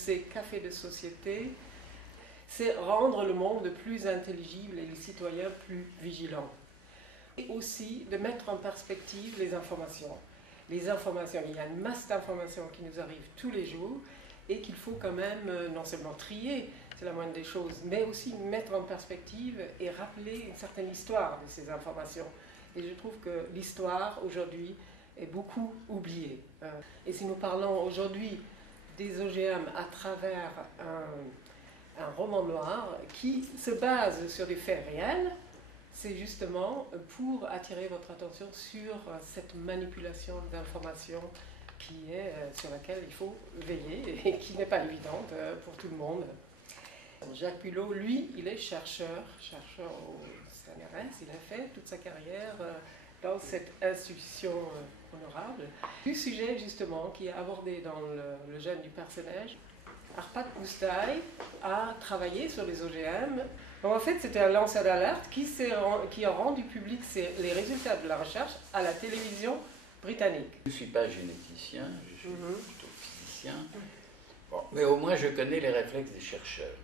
ces cafés de société, c'est rendre le monde plus intelligible et les citoyens plus vigilants. Et aussi de mettre en perspective les informations. Les informations, il y a une masse d'informations qui nous arrivent tous les jours et qu'il faut quand même non seulement trier, c'est la moindre des choses, mais aussi mettre en perspective et rappeler une certaine histoire de ces informations. Et je trouve que l'histoire aujourd'hui est beaucoup oubliée. Et si nous parlons aujourd'hui des OGM à travers un roman noir qui se base sur des faits réels, c'est justement pour attirer votre attention sur cette manipulation d'informations sur laquelle il faut veiller et qui n'est pas évidente pour tout le monde. Jacques Pulot, lui, il est chercheur au CNRS, il a fait toute sa carrière dans cette institution honorable. Du sujet justement qui est abordé dans le gène du personnage, Arpad Pusztai a travaillé sur les OGM. Donc, en fait, c'était un lanceur d'alerte qui a rendu public les résultats de la recherche à la télévision britannique. Je ne suis pas généticien, je suis plutôt physicien. Bon, mais au moins, je connais les réflexes des chercheurs.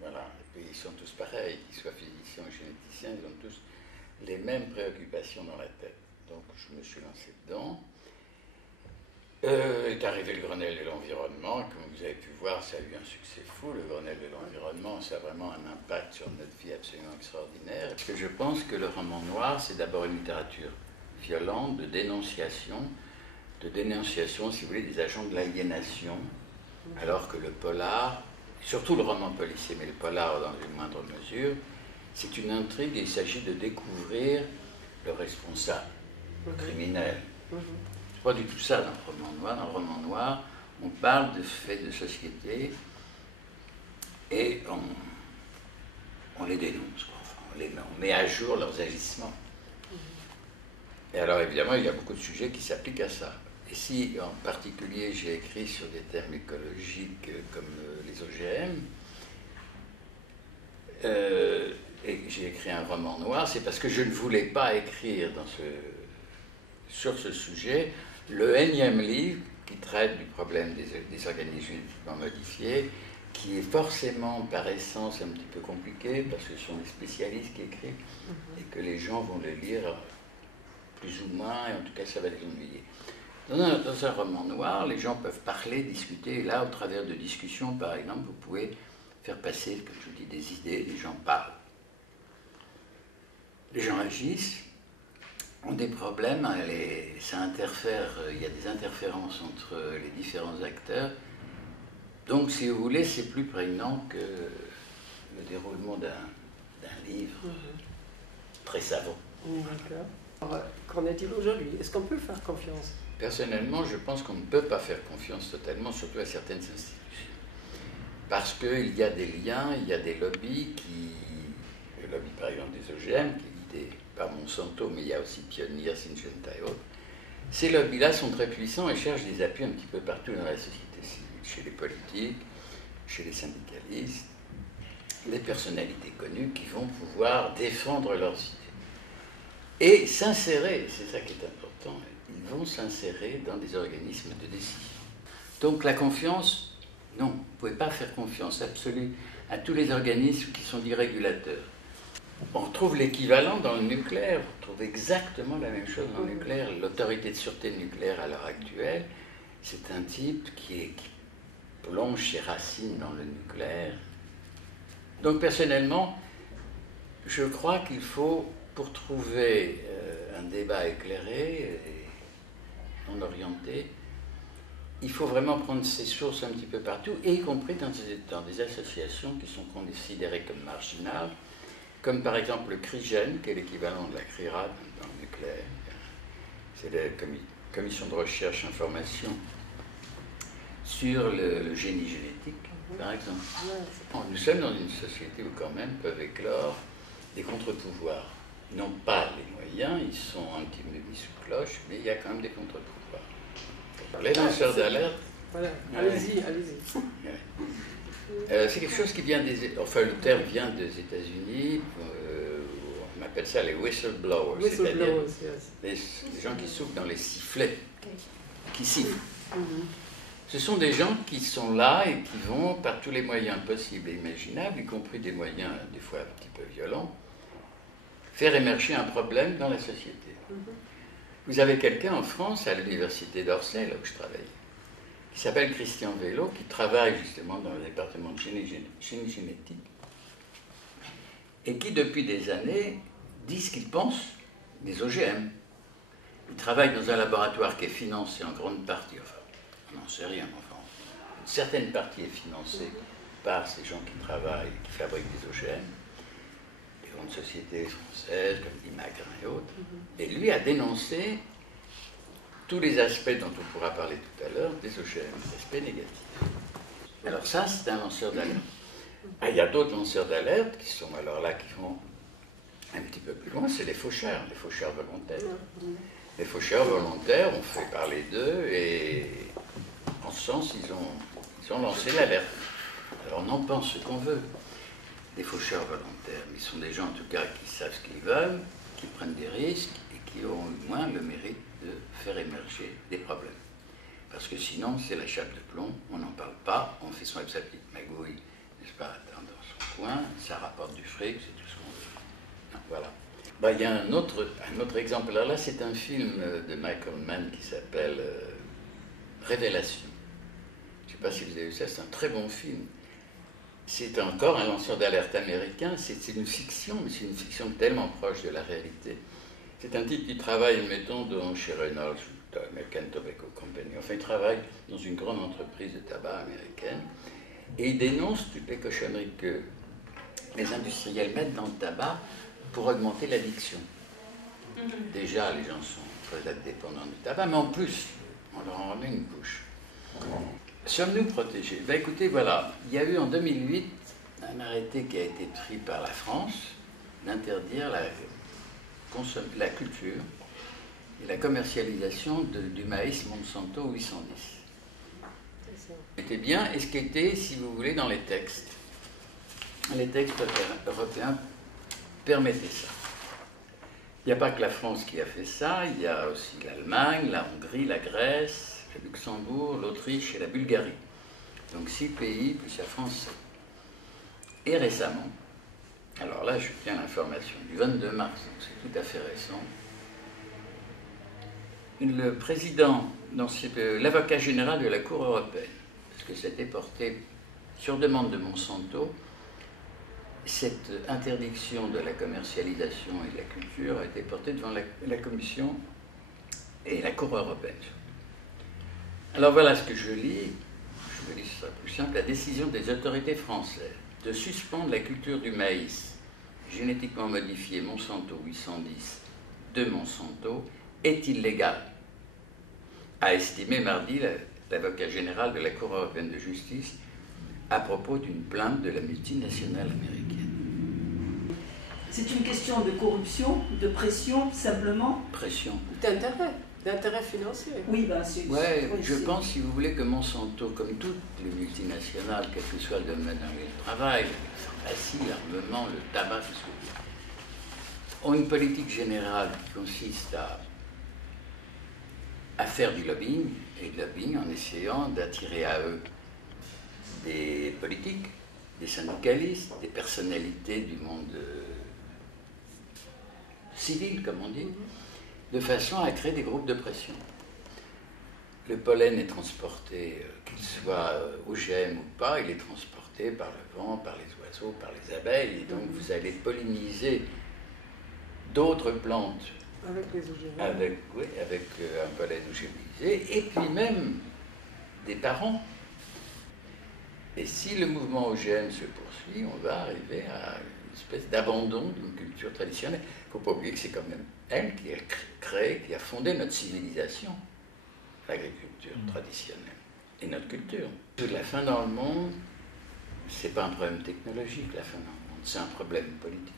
Voilà. Et puis, ils sont tous pareils, qu'ils soient physiciens ou généticiens, ils ont tous les mêmes préoccupations dans la tête. Donc, je me suis lancé dedans. Est arrivé le Grenelle de l'environnement. Comme vous avez pu voir, ça a eu un succès fou. Le Grenelle de l'environnement, ça a vraiment un impact sur notre vie absolument extraordinaire. Parce que je pense que le roman noir, c'est d'abord une littérature violente, de dénonciation, si vous voulez, des agents de l'aliénation, alors que le polar, surtout le roman policier, mais le polar dans une moindre mesure, c'est une intrigue et il s'agit de découvrir le responsable, le criminel. C'est pas du tout ça dans le roman noir. Dans le roman noir, on parle de faits de société et on les dénonce, quoi. On met à jour leurs agissements. Et alors évidemment, il y a beaucoup de sujets qui s'appliquent à ça. Et si en particulier j'ai écrit sur des thèmes écologiques comme les OGM, et que j'ai écrit un roman noir, c'est parce que je ne voulais pas écrire sur ce sujet le énième livre qui traite du problème des organismes génétiquement modifiés, qui est forcément par essence un petit peu compliqué, parce que ce sont des spécialistes qui écrivent, et que les gens vont le lire plus ou moins, et en tout cas ça va les ennuyer. Dans un roman noir, les gens peuvent parler, discuter, et là, au travers de discussions, par exemple, vous pouvez faire passer, comme je vous dis, des idées, les gens parlent. Les gens agissent, ont des problèmes, ça interfère, il y a des interférences entre les différents acteurs. Donc, si vous voulez, c'est plus prégnant que le déroulement d'un livre très savant. D'accord. Alors, qu'en est-il aujourd'hui? Est-ce qu'on peut faire confiance? Personnellement, je pense qu'on ne peut pas faire confiance totalement, surtout à certaines institutions. Parce qu'il y a des liens, il y a des lobbies le lobby par exemple des OGM, qui est guidé par Monsanto, mais il y a aussi Pioneer, Syngenta et autres. Ces lobbies-là sont très puissants et cherchent des appuis un petit peu partout dans la société civile, chez les politiques, chez les syndicalistes, les personnalités connues qui vont pouvoir défendre leurs idées. Et s'insérer, c'est ça qui est important, ils vont s'insérer dans des organismes de décision. Donc la confiance, non, vous ne pouvez pas faire confiance absolue à tous les organismes qui sont des régulateurs. On retrouve l'équivalent dans le nucléaire, on retrouve exactement la même chose dans le nucléaire. L'autorité de sûreté nucléaire à l'heure actuelle, c'est un type qui plonge ses racines dans le nucléaire. Donc personnellement, je crois qu'il faut, pour trouver un débat éclairé et non orienté, il faut vraiment prendre ses sources un petit peu partout, y compris dans des associations qui sont considérées comme marginales, comme par exemple le CRIGEN, qui est l'équivalent de la CRIRA dans le nucléaire. C'est la Commission de recherche information sur le génie génétique, par exemple. Nous sommes dans une société où quand même peuvent éclore des contre-pouvoirs. Ils n'ont pas les moyens, ils sont un petit peu mis sous cloche, mais il y a quand même des contre-pouvoirs. Les lanceurs d'alerte. Voilà, allez-y. C'est quelque chose qui vient le terme vient des États-Unis. On appelle ça les whistleblowers, c'est-à-dire les gens qui soufflent dans les sifflets, qui sifflent. Ce sont des gens qui sont là et qui vont, par tous les moyens possibles et imaginables, y compris des moyens des fois un petit peu violents, faire émerger un problème dans la société. Vous avez quelqu'un en France, à l'université d'Orsay, là où je travaille, qui s'appelle Christian Vélo, qui travaille justement dans le département de génie génétique, et qui, depuis des années, dit ce qu'il pense des OGM. Il travaille dans un laboratoire qui est financé en grande partie, enfin, on n'en sait rien, enfin, une certaine partie est financée par ces gens qui travaillent, qui fabriquent des OGM, des grandes sociétés françaises comme Imagrin et autres, et lui a dénoncé tous les aspects dont on pourra parler tout à l'heure des OGM, les aspects négatifs. Alors ça, c'est un lanceur d'alerte. Ah, il y a d'autres lanceurs d'alerte qui sont alors là, qui vont un petit peu plus loin, c'est les faucheurs volontaires. Les faucheurs volontaires, on fait parler d'eux et en ce sens, ils ont lancé l'alerte. Alors on en pense ce qu'on veut, des faucheurs volontaires, mais ils sont des gens en tout cas qui savent ce qu'ils veulent, qui prennent des risques et qui ont au moins le mérite de faire émerger des problèmes. Parce que sinon, c'est la chape de plomb, on n'en parle pas, on fait sa petite magouille, n'est-ce pas, dans son coin, ça rapporte du fric, c'est tout ce qu'on veut. Non, voilà. Il y a un autre exemple. Alors là, c'est un film de Michael Mann qui s'appelle Révélation. Je ne sais pas si vous avez vu ça, c'est un très bon film. C'est encore un lanceur d'alerte américain, c'est une fiction, mais c'est une fiction tellement proche de la réalité. C'est un type qui travaille, mettons, chez Reynolds, American Tobacco Company. Enfin, il travaille dans une grande entreprise de tabac américaine et il dénonce toutes les cochonneries que les industriels mettent dans le tabac pour augmenter l'addiction. Déjà, les gens sont très dépendants du tabac, mais en plus, on leur en remet une couche. Sommes-nous protégés? Écoutez, voilà, il y a eu en 2008 un arrêté qui a été pris par la France d'interdire la culture et la commercialisation du maïs Monsanto 810. C'était bien, et ce qui était, si vous voulez, dans les textes européens permettaient ça. Il n'y a pas que la France qui a fait ça, il y a aussi l'Allemagne, la Hongrie, la Grèce, le Luxembourg, l'Autriche et la Bulgarie. Donc 6 pays plus la France. Et récemment, alors là je tiens l'information du 22 mars, donc c'est tout à fait récent, le président, l'avocat général de la Cour européenne, parce que c'était porté sur demande de Monsanto, cette interdiction de la commercialisation et de la culture a été portée devant la Commission et la Cour européenne. Alors voilà ce que je lis, je me dis ce sera plus simple, la décision des autorités françaises de suspendre la culture du maïs génétiquement modifié Monsanto 810 de Monsanto est illégale, a estimé mardi l'avocat général de la Cour européenne de justice à propos d'une plainte de la multinationale américaine. C'est une question de corruption, de pression, simplement? Pression. D'intérêt financier. Oui, c'est... Ouais, je pense, si vous voulez, que Monsanto, comme toutes les multinationales, quel que soit le domaine dans lequel ils travaillent, la pharmacie, l'armement, le tabac, tout ce que vous voulez, ont une politique générale qui consiste à faire du lobbying, et du lobbying en essayant d'attirer à eux des politiques, des syndicalistes, des personnalités du monde civil, comme on dit, de façon à créer des groupes de pression. Le pollen est transporté, qu'il soit OGM ou pas, il est transporté par le vent, par les oiseaux, par les abeilles, et donc vous allez polliniser d'autres plantes avec les OGM. Avec un pollen OGMisé, et puis même des parents. Et si le mouvement OGM se poursuit, on va arriver à une espèce d'abandon d'une culture traditionnelle. Il ne faut pas oublier que c'est quand même elle qui a créé, qui a fondé notre civilisation, l'agriculture traditionnelle, et notre culture. La faim dans le monde, ce n'est pas un problème technologique, la faim dans le monde, c'est un problème politique.